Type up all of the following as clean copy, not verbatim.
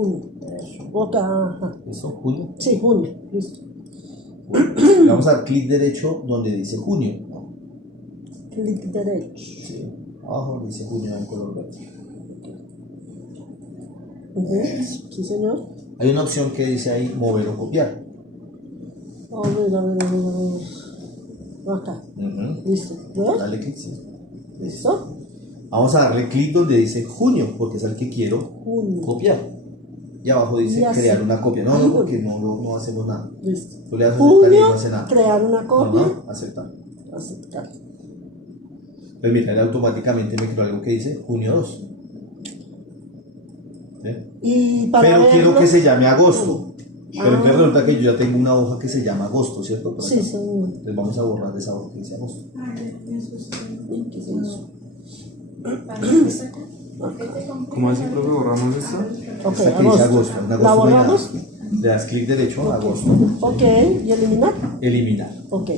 junio. Acá, ajá. ¿Listo? ¿Junio? Sí, junio. Listo. Bueno, le vamos a dar clic derecho donde dice junio. Clic derecho. Sí, abajo dice junio en color verde. Sí, señor. Hay una opción que dice ahí mover o copiar. A ver. Acá. Listo. ¿Ves? Dale clic, sí. ¿Listo? Vamos a darle clic donde dice junio, porque es el que quiero Junio. copiar. Y abajo dice Ya crear sé. una copia. No, porque no hacemos nada. Listo. Tú le das aceptar y no Junio, hace nada. crear una copia. Ajá, aceptar. Aceptar. Pues mira, él automáticamente me creó algo que dice junio 2. ¿Sí? Y para Pero quiero verlo- que se llame agosto. Pero entonces Ah. resulta que yo ya tengo una hoja que se llama agosto, ¿cierto? Por Sí, acá. señor. Entonces vamos a borrar esa hoja que dice agosto. ¿Qué es eso? ¿Cómo así, profe? ¿Borramos esto? Ok, Esta que dice agosto. agosto. En agosto ¿La no hay nada. borramos? Le das clic derecho a agosto. Ok, ¿y eliminar? Eliminar. Ok.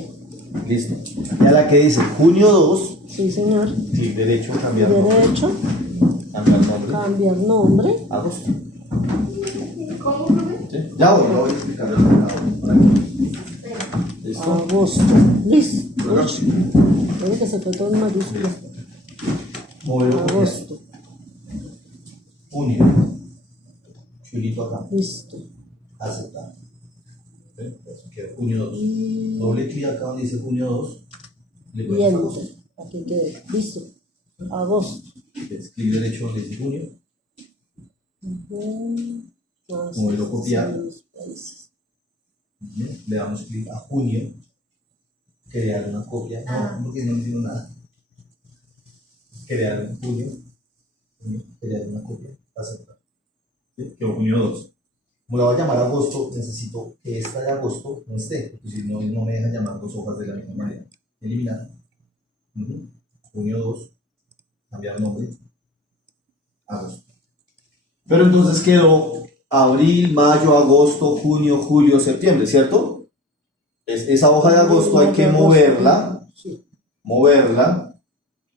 Listo. Y a la que dice junio 2, Sí, señor. clic derecho, cambiar nombre. Derecho, Cambiar nombre. cambiar nombre. Agosto. ¿Sí? Ya voy a explicarle por aquí. ¿Listo? Agosto. Listo. Uy, que se fue todo en mayúsculas. Mover o copiar. Agosto. Junio. Chulito acá. Listo. Aceptar. ¿Sí? Eso quiere junio 2. Doble clic acá donde dice junio 2. Le Y ponemos agosto. enter. Aquí quedé. Listo. Agosto. Es clic derecho donde dice junio. Mover o copiar. Países. Le damos clic a junio. Crear una copia. No, porque no me digo nada. Crear un junio. Crear una copia. Aceptar. ¿Sí? Quedó junio 2. Como la voy a llamar agosto, necesito que esta de agosto no esté, porque si no, no me dejan llamar dos hojas de la misma manera. Eliminar. Junio 2. Cambiar nombre. Agosto. Pero entonces quedó abril, mayo, agosto, junio, julio, septiembre, ¿cierto? Esa hoja de agosto hay que moverla, Sí.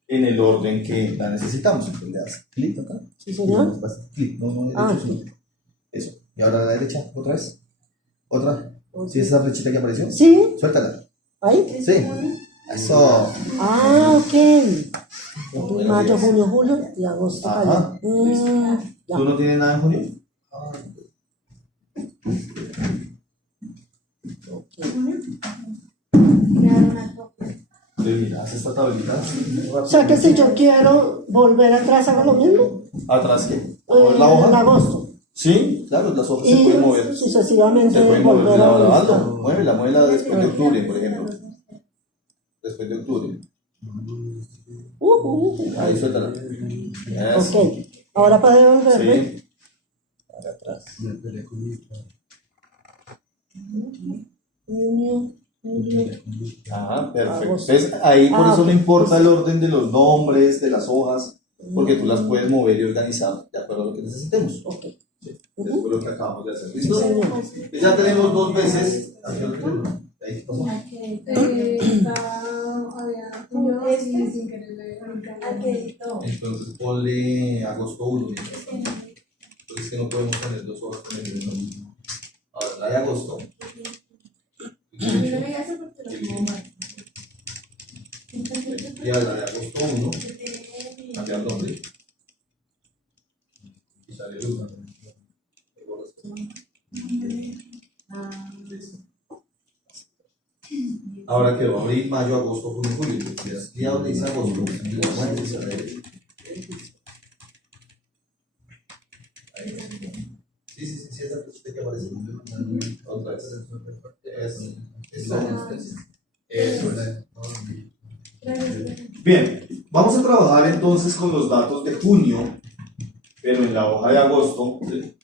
en el orden que la necesitamos. Entonces le das clic acá. Sí, señor. Clic, no, derecho, sí. Eso. Y ahora a la derecha, otra vez. Otra. ¿Sí es esa flechita que apareció? Sí. Suéltala. ¿Ahí? Sí. Eso. Ah, ok. Bueno, Mayo, sí. junio, julio y agosto. Ajá. Ya. ¿Tú no tienes nada en junio? Ok. Entonces mira, haz esta tablita. O sea que si yo quiero volver atrás, hago lo mismo. ¿Atrás qué? ¿Mover la hoja? En agosto. Sí, claro, las hojas se Y pueden mover. sucesivamente Se pueden mover volver de a lado a buscar. lado. Muévela después de octubre, por ejemplo. Después de octubre. Ahí, suéltala. Eso. Ok. Ahora para devolverme. Sí. Para atrás. Junio, julio. Ajá, perfecto. Agosto. Entonces, ahí por eso ok. no importa el orden de los nombres, de las hojas, porque tú las puedes mover y organizar de acuerdo a lo que necesitemos. Ok. Sí. Eso fue lo que acabamos de hacer. ¿Listo? Sí, señor. Pues ya tenemos dos veces. Aquí lo tenemos. Ahí, ¿qué pasó? Entonces ponle agosto 1. Entonces que no podemos tener dos hojas con el mismo nombre. Ahora la de agosto. Y a la de agosto 1. Cambiar nombre. Y sale luz. Ahora quedó abril, mayo, agosto, junio, julio. Y a donde dice agosto, y la muerte se derecha. Sí, esa flechita que aparece. Otra vez. Eso. Bien, vamos a trabajar entonces con los datos de junio, pero en la hoja de agosto. ¿Sí?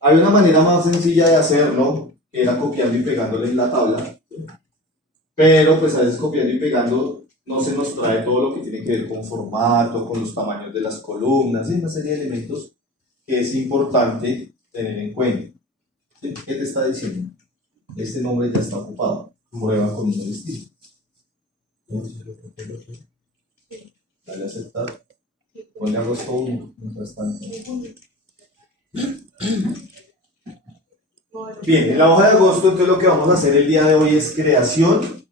Hay una manera más sencilla de hacerlo, que era copiando y pegándole en la tabla. ¿Sí? Pero pues a veces copiando y pegando no se nos trae todo lo que tiene que ver con formato, con los tamaños de las columnas, ¿sí? Una serie de elementos que es importante tener en cuenta. ¿Sí? ¿Qué te está diciendo? Este nombre ya está ocupado. Prueba con un estilo. Dale a aceptar. Ponle agosto 1, mientras tanto. Bien, en la hoja de agosto, entonces lo que vamos a hacer el día de hoy es creación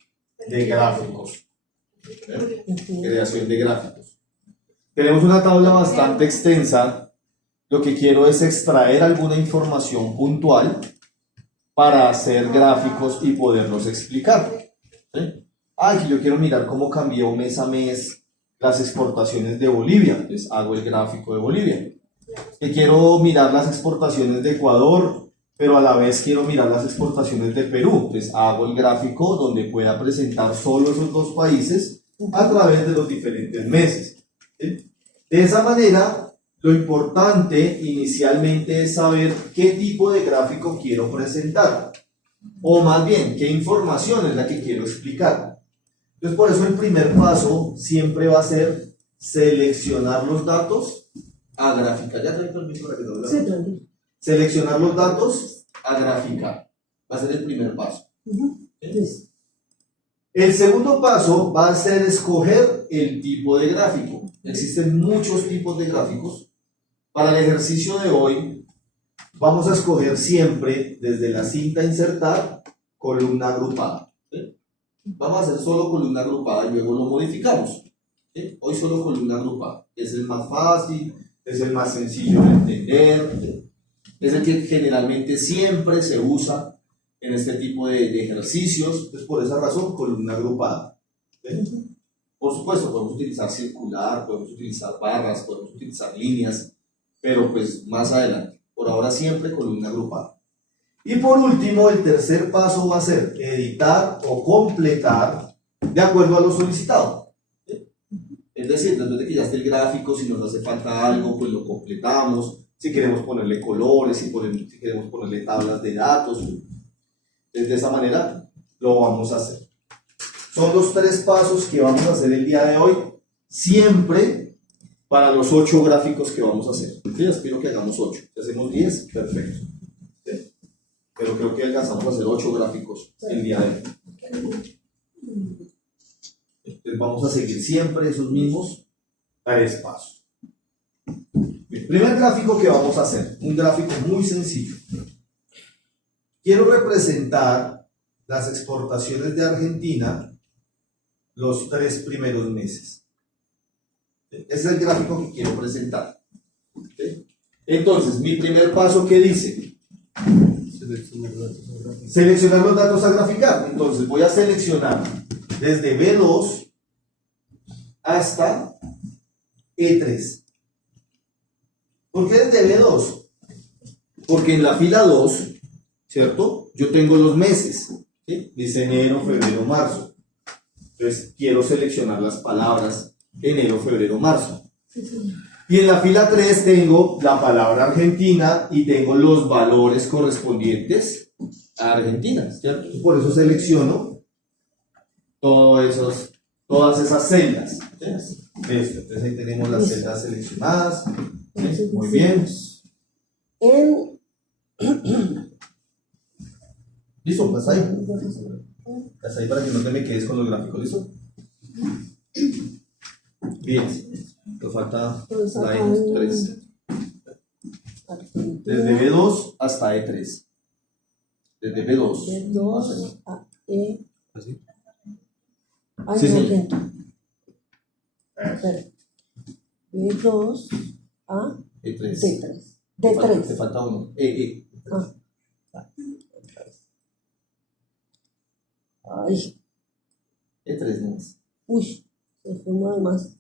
de gráficos. Creación de gráficos. Tenemos una tabla bastante extensa. Lo que quiero es extraer alguna información puntual para hacer gráficos y poderlos explicar. ¿Sí? Que yo quiero mirar cómo cambió mes a mes las exportaciones de Bolivia. Entonces hago el gráfico de Bolivia. Que quiero mirar las exportaciones de Ecuador, pero a la vez quiero mirar las exportaciones de Perú. Entonces hago el gráfico donde pueda presentar solo esos dos países a través de los diferentes meses. ¿Sí? De esa manera, lo importante inicialmente es saber qué tipo de gráfico quiero presentar, o más bien, qué información es la que quiero explicar. Entonces, por eso el primer paso siempre va a ser seleccionar los datos a graficar. Ya te permiso para que te Sí, tranquilo. Seleccionar los datos a graficar. Va a ser el primer paso. Listo. El segundo paso va a ser escoger el tipo de gráfico. Existen muchos tipos de gráficos. Para el ejercicio de hoy, vamos a escoger siempre desde la cinta insertar, columna agrupada. ¿Sí? Vamos a hacer solo columna agrupada y luego lo modificamos. ¿Sí? Hoy solo columna agrupada. Es el más fácil, es el más sencillo de entender. ¿Sí? Es el que generalmente siempre se usa en este tipo de ejercicios. Entonces, por esa razón, columna agrupada. ¿Sí? Por supuesto, podemos utilizar circular, podemos utilizar barras, podemos utilizar líneas, pero pues más adelante. Por ahora siempre columna agrupada. Y por último, el tercer paso va a ser editar o completar de acuerdo a lo solicitado. ¿Sí? Es decir, después de que ya esté el gráfico, si nos hace falta algo, pues lo completamos. Si queremos ponerle colores, si queremos ponerle tablas de datos. De esa manera lo vamos a hacer. Son los tres pasos que vamos a hacer el día de hoy, siempre para los 8 gráficos que vamos a hacer. Sí, espero que hagamos 8. Si hacemos 10, perfecto. ¿Sí? Pero creo que alcanzamos a hacer 8 gráficos el día de hoy. Entonces vamos a seguir siempre esos mismos 3 pasos. El primer gráfico que vamos a hacer, un gráfico muy sencillo. Quiero representar las exportaciones de Argentina los 3 primeros meses. Ese es el gráfico que quiero presentar. ¿Sí? Entonces, mi primer paso, ¿qué dice? Seleccionar los datos a graficar. Entonces, voy a seleccionar desde B2 hasta E3. ¿Por qué desde B2? Porque en la fila 2, ¿cierto? Yo tengo los meses. ¿Sí? Dice enero, febrero, marzo. Entonces, quiero seleccionar las palabras enero, febrero, marzo. Y en la fila 3 tengo la palabra Argentina y tengo los valores correspondientes a Argentina, ¿cierto? Por eso selecciono todas esas celdas. ¿Sí? Entonces ahí tenemos las celdas seleccionadas. ¿Sí? Muy bien. ¿Listo? Pues ahí. Hasta ahí para que no te me quedes con los gráficos, ¿listo? Bien, nos falta la E3. Desde B2 hasta E3. Desde B2. B2 a E. ¿Así? Ay, Sí, no, sí. lento. Espera. B2 a E3. D3. Te D3. falta uno. Ah. Ay, E3 no es. uy, se fue uno de más.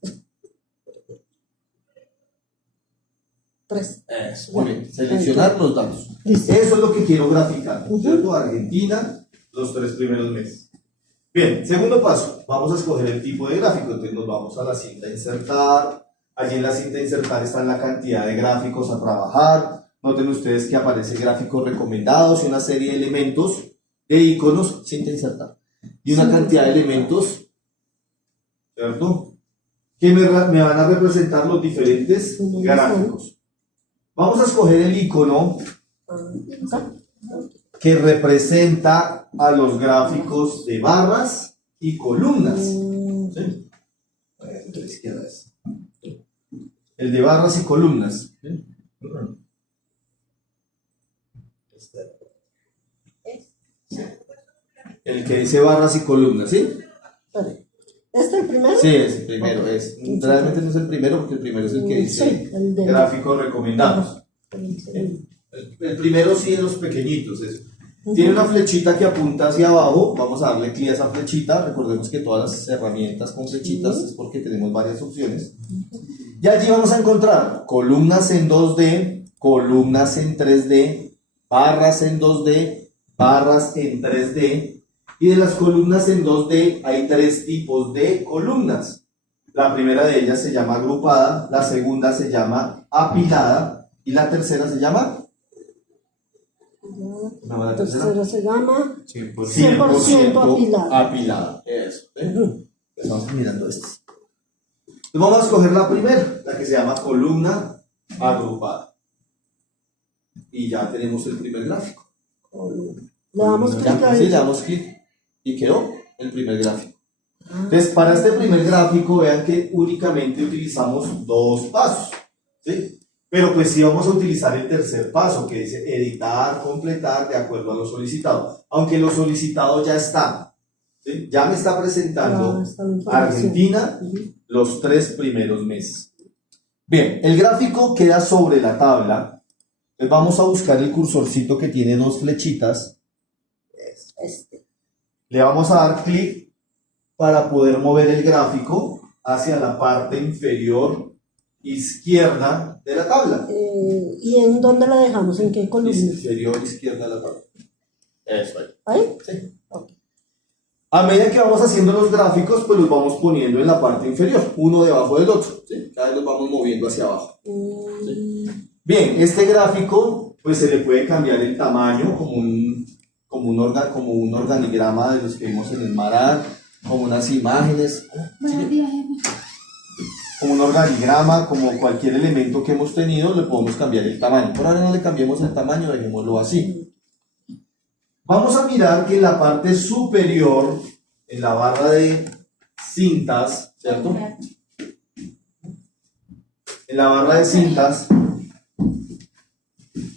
3. Eso, muy bien. Seleccionar los datos. Listo. Eso es lo que quiero graficar. ¿Cierto? Argentina, los 3 primeros meses. Bien, segundo paso. Vamos a escoger el tipo de gráfico. Entonces nos vamos a la cinta insertar. Allí en la cinta insertar están la cantidad de gráficos a trabajar. Noten ustedes que aparece gráficos recomendados y una serie de elementos de iconos, cinta insertar. Y una cantidad de elementos, ¿cierto? Que me van a representar los diferentes gráficos. Vamos a escoger el icono que representa a los gráficos de barras y columnas. ¿Sí? De la izquierda es. El de barras y columnas. ¿Sí? El que dice barras y columnas, ¿sí? Espere. ¿Este el primero? Sí, es el primero. Realmente no es el primero porque el primero es el que dice Sí, el de- gráficos recomendados. El primero sí en los pequeñitos. Tiene una flechita que apunta hacia abajo. Vamos a darle clic a esa flechita. Recordemos que todas las herramientas con flechitas es porque tenemos varias opciones. Y allí vamos a encontrar columnas en 2D, columnas en 3D, barras en 2D, barras en 3D. Y de las columnas en 2D hay 3 tipos de columnas. La primera de ellas se llama agrupada, la segunda se llama apilada y la tercera se llama... No, la tercera. Tercero se llama 100% apilada. apilada. Eso. Estamos mirando esto. Entonces vamos a escoger la primera, la que se llama columna agrupada. Y ya tenemos el primer gráfico. Le damos clic Ya, a sí, le eso. damos clic y quedó el primer gráfico. Entonces, para este primer gráfico, vean que únicamente utilizamos 2 pasos, ¿sí? Pero pues sí vamos a utilizar el tercer paso, que dice editar, completar de acuerdo a lo solicitado. Aunque lo solicitado ya está, ¿sí? Ya me está presentando Ya está la información. Argentina los 3 primeros meses. Bien, el gráfico queda sobre la tabla. Entonces vamos a buscar el cursorcito que tiene 2 flechitas. Este. Le vamos a dar clic para poder mover el gráfico hacia la parte inferior izquierda de la tabla. ¿Y en dónde la dejamos? ¿En qué columna? Inferior izquierda de la tabla. Eso ahí. ¿Ahí? Sí. Ok. A medida que vamos haciendo los gráficos, pues los vamos poniendo en la parte inferior, uno debajo del otro, ¿sí? Cada vez los vamos moviendo hacia abajo. Bien, este gráfico, pues se le puede cambiar el tamaño como un organigrama de los que vimos en el Marat, como unas imágenes, como un organigrama, como cualquier elemento que hemos tenido, le podemos cambiar el tamaño. Por ahora no le cambiemos el tamaño, dejémoslo así. Vamos a mirar que en la parte superior, en la barra de cintas, ¿cierto? En la barra de cintas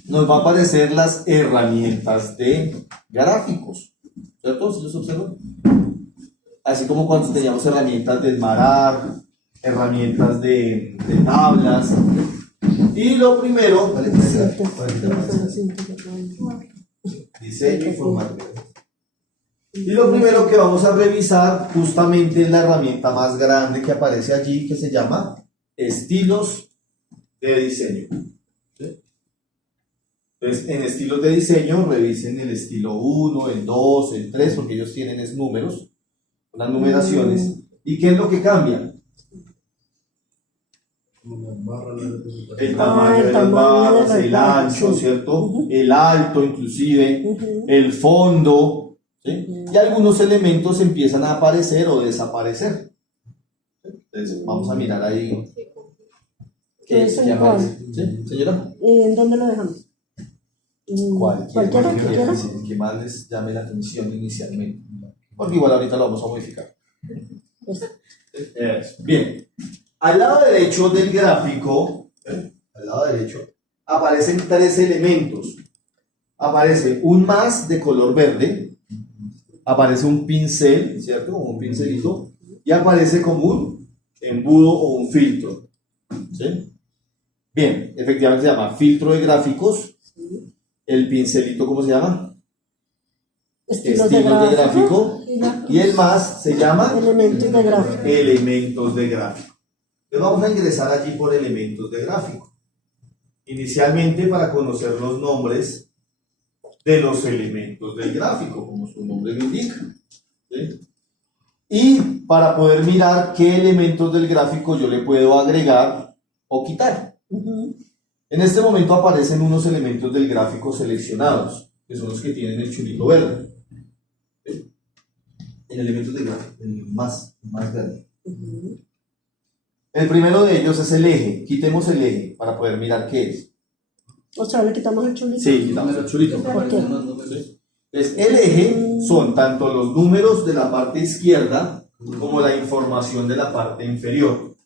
nos va a aparecer las herramientas de gráficos, ¿cierto? ¿Sí los observan? Así como cuando teníamos herramientas de esmarar, herramientas de tablas. Y lo primero, vale, diseño informático. Y lo primero que vamos a revisar justamente es la herramienta más grande que aparece allí, que se llama estilos de diseño. ¿Sí? Entonces, en estilos de diseño, revisen el estilo 1, el 2, el 3, porque ellos tienen números, unas numeraciones. ¿Y qué es lo que cambia? El tamaño de las barras, el ancho, ¿cierto? El alto inclusive, el fondo, ¿sí? Y algunos elementos empiezan a aparecer o desaparecer. Entonces vamos a mirar ahí qué aparece. ¿Sí, señora? ¿En dónde lo dejamos? Cualquiera. Que más les llame la atención inicialmente. Porque igual ahorita lo vamos a modificar. Bien. Al lado derecho del gráfico, al lado derecho, aparecen 3 elementos. Aparece un más de color verde, aparece un pincel, ¿cierto? Como un pincelito, y aparece como un embudo o un filtro. ¿Sí? Bien, efectivamente se llama filtro de gráficos. El pincelito, ¿cómo se llama? Estilos de gráfico. Y el más se llama Elementos de gráfico. Elementos de gráfico. Entonces vamos a ingresar allí por elementos de gráfico. Inicialmente para conocer los nombres de los elementos del gráfico, como su nombre lo indica. ¿Sí? Y para poder mirar qué elementos del gráfico yo le puedo agregar o quitar. En este momento aparecen unos elementos del gráfico seleccionados, que son los que tienen el chulito verde. ¿Sí? En elementos del gráfico, el más grande. El primero de ellos es el eje. Quitemos el eje para poder mirar qué es. O sea, le quitamos el chulito. Sí, quitamos el chulito. ¿Por qué? Entonces, el eje son tanto los números de la parte izquierda como la información de la parte inferior.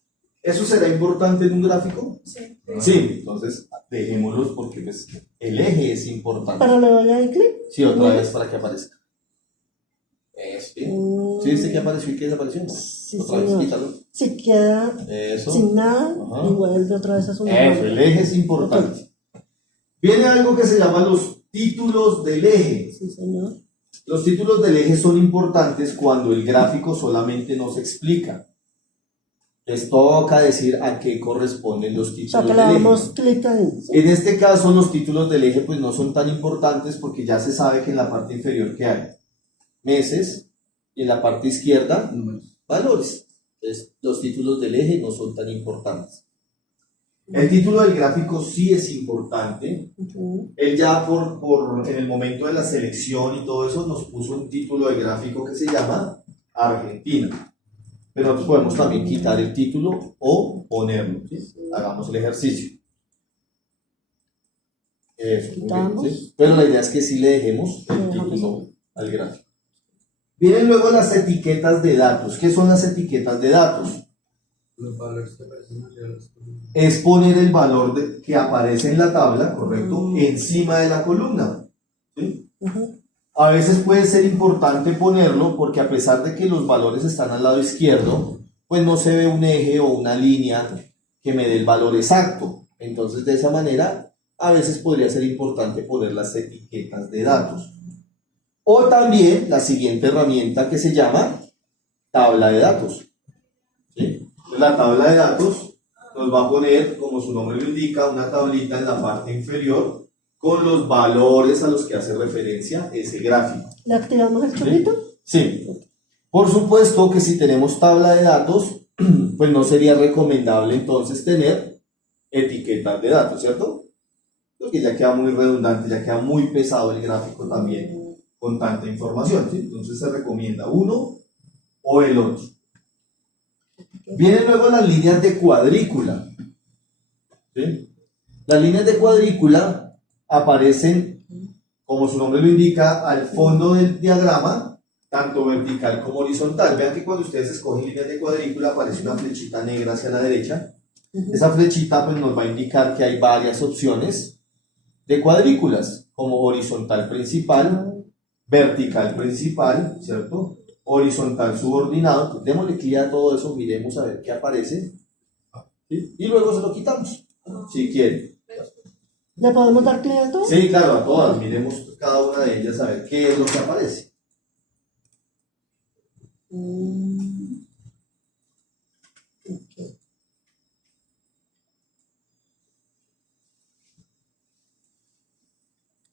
¿Eso será importante en un gráfico? Sí. Sí, entonces dejémoslos porque pues, el eje es importante. Pero le doy ahí clic. Sí, otra vez para que aparezca. ¿Sí? ¿Sí viste que apareció y que desapareció? Sí, Otra vez, señor. quítalo. Si queda Eso. sin nada Ajá. y vuelve otra vez a su Eso, normal. el eje es importante. Viene algo que se llama los títulos del eje. Sí, señor. Los títulos del eje son importantes cuando el gráfico solamente nos explica. Les toca decir a qué corresponden los O sea, títulos que le del eje. damos clic ahí. ¿sí? En este caso, los títulos del eje pues no son tan importantes porque ya se sabe que en la parte inferior que hay meses y en la parte izquierda valores. Entonces, los títulos del eje no son tan importantes. El título del gráfico sí es importante. Ujú. Él ya en el momento de la selección y todo eso nos puso un título de gráfico que se llama Argentina. Pero nosotros podemos también quitar el título o ponerlo. ¿Sí? Hagamos el ejercicio. Eso, muy bien, Quitamos. ¿sí? Pero la idea es que sí le dejemos el Le dejamos título al gráfico. Vienen luego las etiquetas de datos. ¿Qué son las etiquetas de datos? Los valores que aparecen arriba de las columnas. Es poner el valor que aparece en la tabla, ¿correcto? Encima de la columna. ¿Sí? Ujú. A veces puede ser importante ponerlo porque a pesar de que los valores están al lado izquierdo, pues no se ve un eje o una línea que me dé el valor exacto. Entonces, de esa manera, a veces podría ser importante poner las etiquetas de datos. O también la siguiente herramienta que se llama tabla de datos. ¿Sí? La tabla de datos nos va a poner, como su nombre lo indica, una tablita en la parte inferior con los valores a los que hace referencia ese gráfico. ¿Le activamos el chulito? Sí. Por supuesto que si tenemos tabla de datos, pues no sería recomendable entonces tener etiquetas de datos, ¿cierto? Porque ya queda muy redundante, ya queda muy pesado el gráfico también con tanta información, ¿sí? Entonces se recomienda uno o el otro. Vienen luego las líneas de cuadrícula. ¿Sí? Las líneas de cuadrícula aparecen, como su nombre lo indica, al fondo del diagrama, tanto vertical como horizontal. Vean que cuando ustedes escogen líneas de cuadrícula aparece una flechita negra hacia la derecha. Esa flechita pues nos va a indicar que hay varias opciones de cuadrículas, como horizontal principal, vertical principal, ¿cierto? Horizontal subordinado. Pues démosle clic a todo eso, miremos a ver qué aparece, ¿sí? Y luego se lo quitamos, si quieren. ¿Le podemos dar clic a todo? Sí, claro, a todas, miremos cada una de ellas a ver qué es lo que aparece. Ok.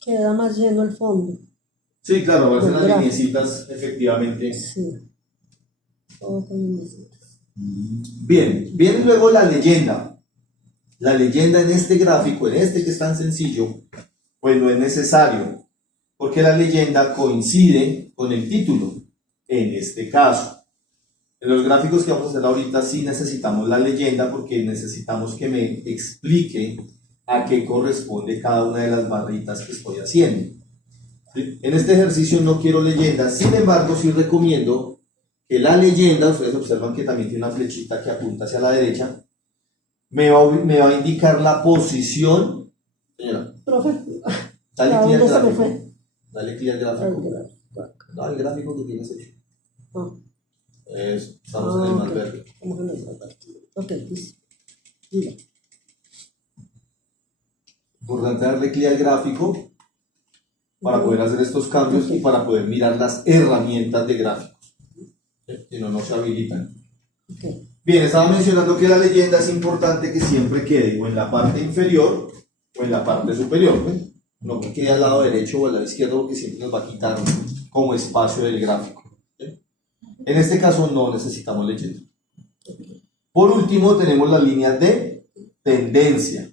Queda más lleno el fondo. Sí, claro, aparecen Los las gráficos. lineecitas, efectivamente. Sí. Todo con linecitas. Bien, viene luego la leyenda. La leyenda en este gráfico, en este que es tan sencillo, pues no es necesario, porque la leyenda coincide con el título, en este caso. En los gráficos que vamos a hacer ahorita sí necesitamos la leyenda porque necesitamos que me explique a qué corresponde cada una de las barritas que estoy haciendo. ¿Sí? En este ejercicio no quiero leyenda, sin embargo sí recomiendo que la leyenda, ustedes observan que también tiene una flechita que apunta hacia la derecha, me va a indicar la posición. Señora, Profe, dale ¿a clic al dónde se me gráfico. fue? Dale clic al Al gráfico. gráfico. No, el gráfico que tienes hecho. Ah. Estamos en el más Ok. verde. Estamos en el más verde. Ok, listo. Diga. Importante darle clic al gráfico para poder hacer estos cambios y para poder mirar las herramientas de gráficos. ¿Sí? Si no, no se habilitan. Ok. Bien, estaba mencionando que la leyenda es importante que siempre quede o en la parte inferior o en la parte superior. ¿Ves? No que quede al lado derecho o al lado izquierdo porque siempre nos va a quitar como espacio del gráfico. ¿Sí? En este caso no necesitamos leyenda. Por último tenemos las líneas de tendencia.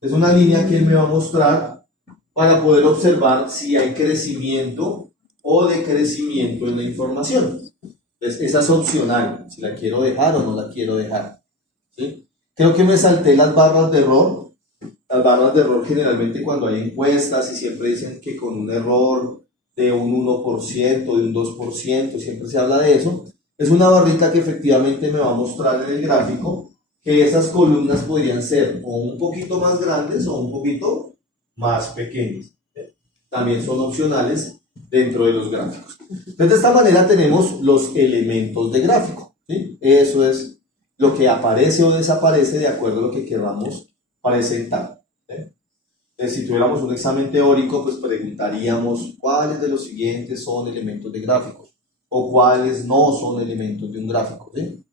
Es una línea que él me va a mostrar para poder observar si hay crecimiento o decrecimiento en la información. Entonces, esa es opcional, si la quiero dejar o no la quiero dejar. ¿Sí? Creo que me salté las barras de error. Las barras de error generalmente cuando hay encuestas y siempre dicen que con un error de un 1%, de un 2%, siempre se habla de eso. Es una barrita que efectivamente me va a mostrar en el gráfico que esas columnas podrían ser o un poquito más grandes o un poquito más pequeñas. También son opcionales dentro de los gráficos. Entonces, de esta manera tenemos los elementos de gráfico, ¿sí? Eso es lo que aparece o desaparece de acuerdo a lo que queramos presentar, ¿sí? Si tuviéramos un examen teórico, pues preguntaríamos cuáles de los siguientes son elementos de gráficos o cuáles no son elementos de un gráfico, ¿sí?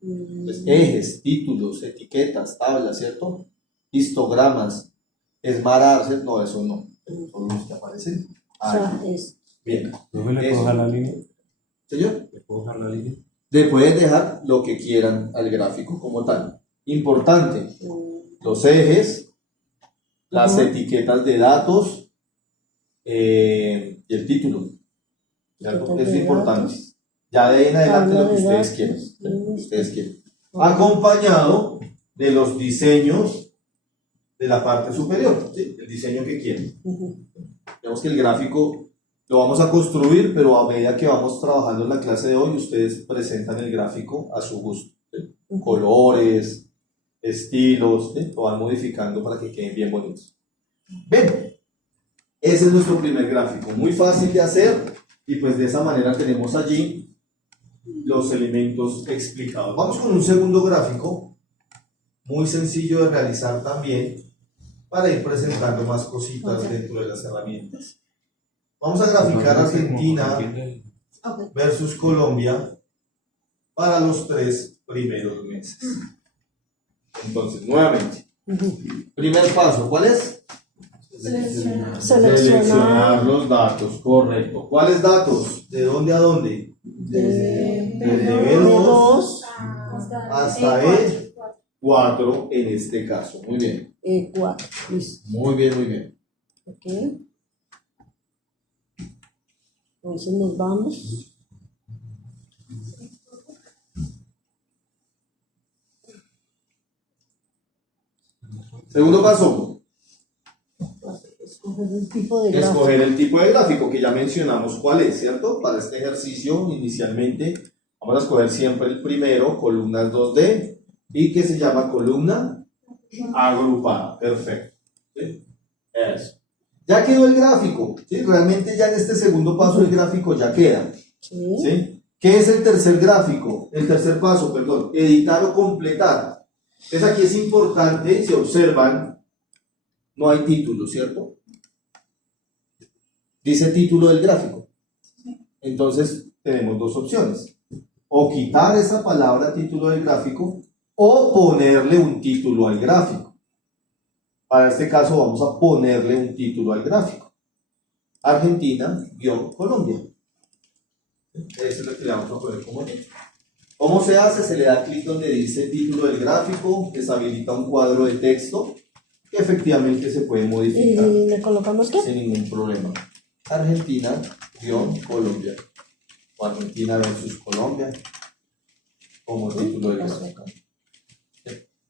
Pues ejes, títulos, etiquetas, tablas, ¿cierto? Histogramas, esmarar, ¿cierto? No, eso no, son los que aparecen. O sea, es Bien. ¿No le Eso. coja la línea? ¿Señor? ¿Le coja la línea? Le pueden dejar lo que quieran al gráfico como tal. Importante, los ejes, las etiquetas de datos y el título. ¿Cierto? Etiquetas Es de importante. datos. Ya de ahí en adelante Tabla lo que de ustedes datos. quieran. Lo que ustedes quieran. Ok. Acompañado de los diseños de la parte superior, ¿sí? El diseño que quieren. Vemos que el gráfico lo vamos a construir, pero a medida que vamos trabajando en la clase de hoy, ustedes presentan el gráfico a su gusto, ¿sí? Colores, estilos, ¿sí? Lo van modificando para que queden bien bonitos. Bien, ese es nuestro primer gráfico, muy fácil de hacer y pues de esa manera tenemos allí los elementos explicados. Vamos con un segundo gráfico, muy sencillo de realizar también, para ir presentando más cositas dentro de las herramientas. Vamos a graficar Argentina versus Colombia para los 3 primeros meses. Entonces, nuevamente, primer paso, ¿cuál es? Seleccionar los datos, correcto. ¿Cuáles datos? ¿De dónde a dónde? De B2 hasta hasta E4 en este caso. Muy bien. E4. Listo. Muy bien, muy bien. Ok. Entonces nos vamos. Segundo paso, Escoger el tipo de gráfico. escoger el tipo de gráfico que ya mencionamos cuál es, ¿cierto? Para este ejercicio, inicialmente, vamos a escoger siempre el primero, columnas 2D, y que se llama columna agrupada. Perfecto. ¿Sí? Eso. Ya quedó el gráfico, ¿sí? Realmente ya en este segundo paso el gráfico ya queda. Sí. ¿Sí? ¿Qué es el tercer gráfico? El tercer paso, perdón, editar o completar. Entonces aquí es importante, si observan, no hay título, ¿cierto? Dice título del gráfico. Entonces tenemos dos opciones. O quitar esa palabra título del gráfico o ponerle un título al gráfico. Para este caso vamos a ponerle un título al gráfico. Argentina-Colombia. Eso es lo que le vamos a poner como título. ¿Cómo se hace? Se le da clic donde dice título del gráfico, deshabilita un cuadro de texto que efectivamente se puede modificar ¿Y le colocamos qué? sin ningún problema. Argentina-Colombia o Argentina versus Colombia como título del gráfico.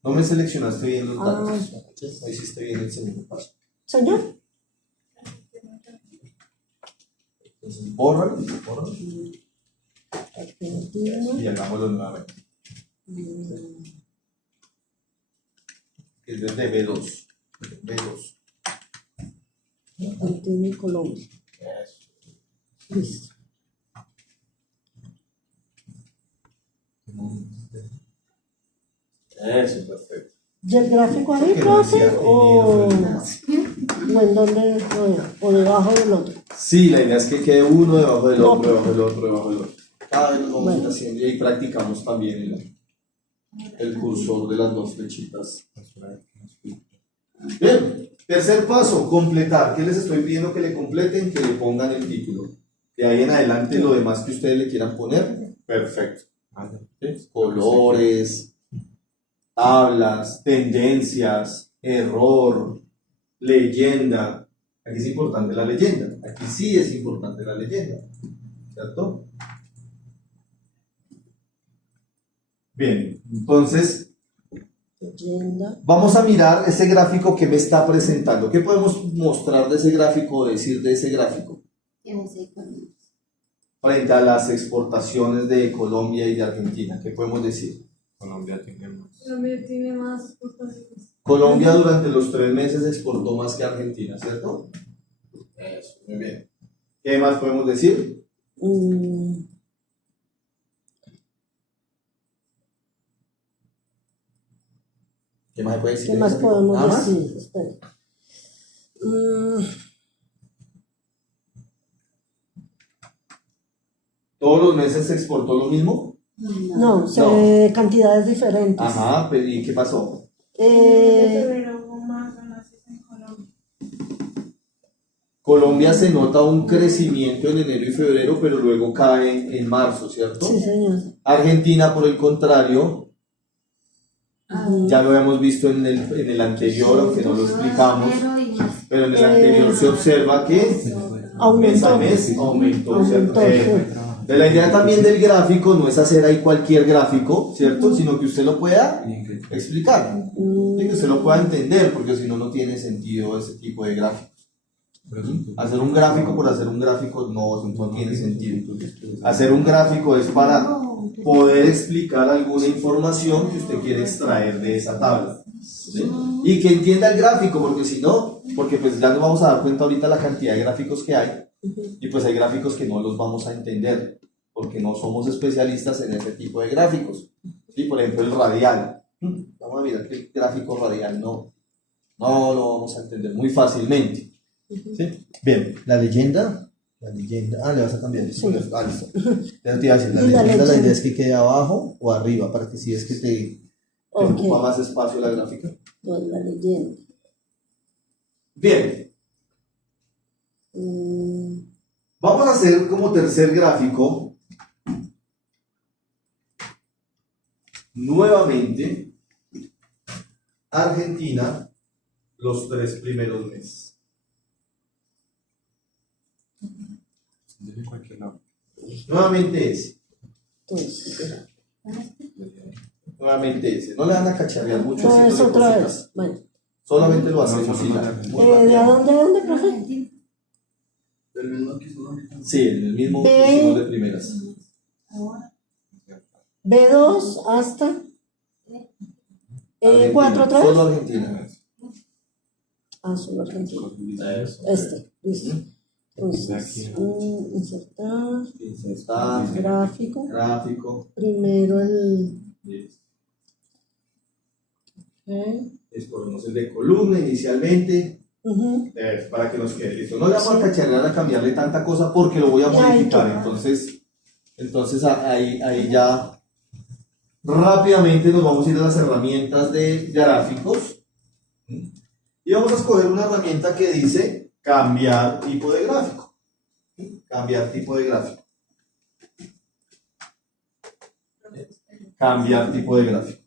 No me seleccionaste bien los datos. No hiciste bien el segundo paso. Señor. Entonces, bórralo Argentina. y hagámoslo nuevamente. Es desde B2. B2. Argentina y Colombia. Eso. Listo. Eso, perfecto. ¿Y el gráfico ahí, Que no profe? decía ¿O en dónde? ¿O debajo del otro? Sí, la idea es que quede uno debajo del No. otro, debajo del otro, debajo del otro. Cada vez lo vamos haciendo y ahí practicamos también el cursor de las dos flechitas. Bien, tercer paso, completar. ¿Qué les estoy pidiendo que le completen? Que le pongan el título. De ahí en adelante lo demás que ustedes le quieran poner, perfecto. ¿Sí? Colores, tablas, tendencias, error, leyenda. Aquí es importante la leyenda. Aquí sí es importante la leyenda. ¿Cierto? Bien, entonces Leyenda. vamos a mirar ese gráfico que me está presentando. ¿Qué podemos mostrar de ese gráfico o decir de ese gráfico? Frente a las exportaciones de Colombia y de Argentina, ¿qué podemos decir? Colombia tiene más. Colombia tiene más exportaciones. Colombia durante los 3 meses exportó más que Argentina, ¿cierto? Eso, muy bien. ¿Qué más podemos decir? ¿Qué más se puede decir? ¿Qué más podemos ¿Nada más? decir? Espera. ¿Todos los meses se exportó lo mismo? No, No. cantidades diferentes. Ajá, pero ¿y qué pasó? En Eh, febrero hubo más ganancias en Colombia. Colombia se nota un crecimiento en enero y febrero, pero luego cae en marzo, ¿cierto? sí, señor. Argentina, por el contrario, ya lo habíamos visto en el anterior, aunque no lo explicamos, pero en el anterior se observa que mes Aumentó. a mes aumentó, ¿cierto? Aumentó, De la idea también del gráfico no es hacer ahí cualquier gráfico, ¿cierto? Sino que usted lo pueda explicar, y que usted lo pueda entender, porque si no, no tiene sentido ese tipo de gráficos. Hacer un gráfico por hacer un gráfico no tiene sentido. Hacer un gráfico es para poder explicar alguna información que usted quiere extraer de esa tabla, ¿sí? Y que entienda el gráfico, porque si no, porque pues ya nos vamos a dar cuenta ahorita la cantidad de gráficos que hay, y pues hay gráficos que no los vamos a entender, porque no somos especialistas en ese tipo de gráficos, ¿sí? Por ejemplo, el radial. Vamos a mirar que el gráfico radial no lo vamos a entender muy fácilmente. ¿Sí? Bien, la leyenda, le vas a cambiar. Sí. Listo. Ya te iba a decir, la Y la leyenda, la leyenda. idea es que quede abajo o arriba, para que si es que te Ok. ocupa más espacio la gráfica. Pues la leyenda. Bien, Mm, vamos a hacer como tercer gráfico, nuevamente, Argentina, los 3 primeros meses. De cualquier lado. Nuevamente ese. entonces, Nuevamente ese. No le van a cacharrear mucho no es haciéndole otra cositas. vez. Bueno, Solamente lo hacemos No, y ya. no, Muy ¿de rápido. dónde, profe? Sí, en el mismo que Ve. hicimos de primeras. B2 hasta 4 otra vez. Solo Argentina. Solo Argentina. Eso. Listo. Entonces, insertar, Insertar, gráfico. gráfico. Primero el. Listo. Ok. Escogemos el de columna inicialmente. Ujú. Para que nos quede listo. No le vamos a cacharrear a cambiarle tanta cosa porque lo voy a modificar. Entonces ahí ya rápidamente nos vamos a ir a las herramientas de gráficos. Y vamos a escoger una herramienta que dice cambiar tipo de gráfico. Cambiar tipo de gráfico. Cambiar tipo de gráfico.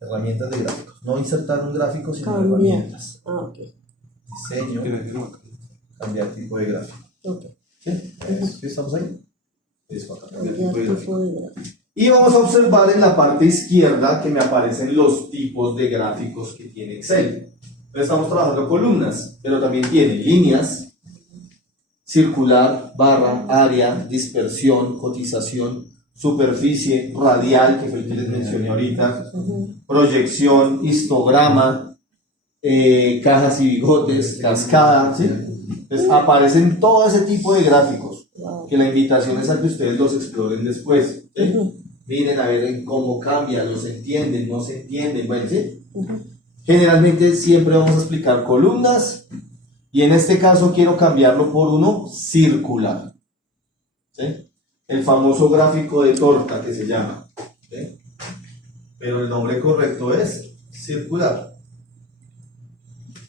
Herramientas de gráficos. No insertar un gráfico, sino Cambiar. herramientas. Ok. Diseño, cambiar tipo de gráfico. Ok. ¿Sí? ¿Sí estamos ahí? Listo, acá, cambiar Cambiar tipo de gráfico. tipo de gráfico. Y vamos a observar en la parte izquierda que me aparecen los tipos de gráficos que tiene Excel. Entonces estamos trabajando columnas, pero también tiene líneas, circular, barra, área, dispersión, cotización, superficie, radial, que fue el que les mencioné ahorita, proyección, histograma, cajas y bigotes, cascada, ¿sí? Entonces aparecen todo ese tipo de gráficos, que la invitación es a que ustedes los exploren después, ¿sí? Miren a ver cómo cambia, los entienden, no se entienden, bueno, ¿sí? Generalmente siempre vamos a explicar columnas, y en este caso quiero cambiarlo por uno circular, ¿sí? El famoso gráfico de torta que se llama, ¿sí? Pero el nombre correcto es circular.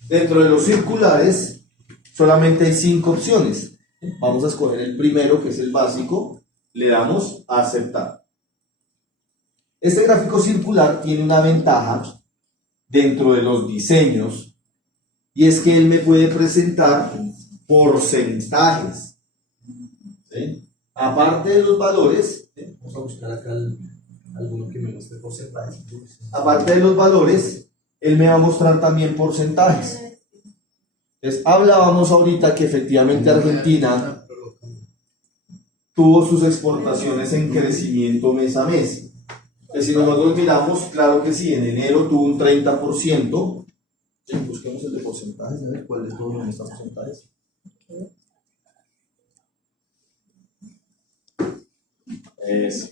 Dentro de los circulares solamente hay 5 opciones. Vamos a escoger el primero, que es el básico, le damos a aceptar. Este gráfico circular tiene una ventaja dentro de los diseños, y es que él me puede presentar porcentajes, ¿sí? Aparte de los valores, ¿sí? Vamos a buscar acá alguno que me muestre porcentajes. Aparte de los valores, él me va a mostrar también porcentajes. Entonces, hablábamos ahorita que efectivamente Argentina tuvo sus exportaciones en crecimiento mes a mes. Entonces, si nosotros miramos, claro que sí, en enero tuvo un 30%. Sí, busquemos el de porcentajes, a ver cuál es todo en estos porcentajes. Eso.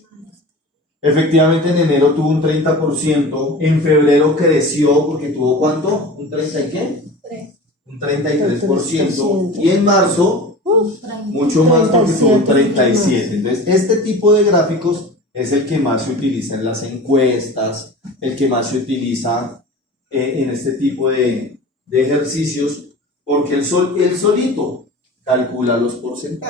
Efectivamente en enero tuvo un 30%, en febrero creció porque tuvo ¿cuánto? ¿Un 30 y qué? Un 33%, y en marzo mucho más porque tuvo un 37%. Entonces este tipo de gráficos es el que más se utiliza en las encuestas, el que más se utiliza en este tipo de ejercicios, porque él solito calcula los porcentajes.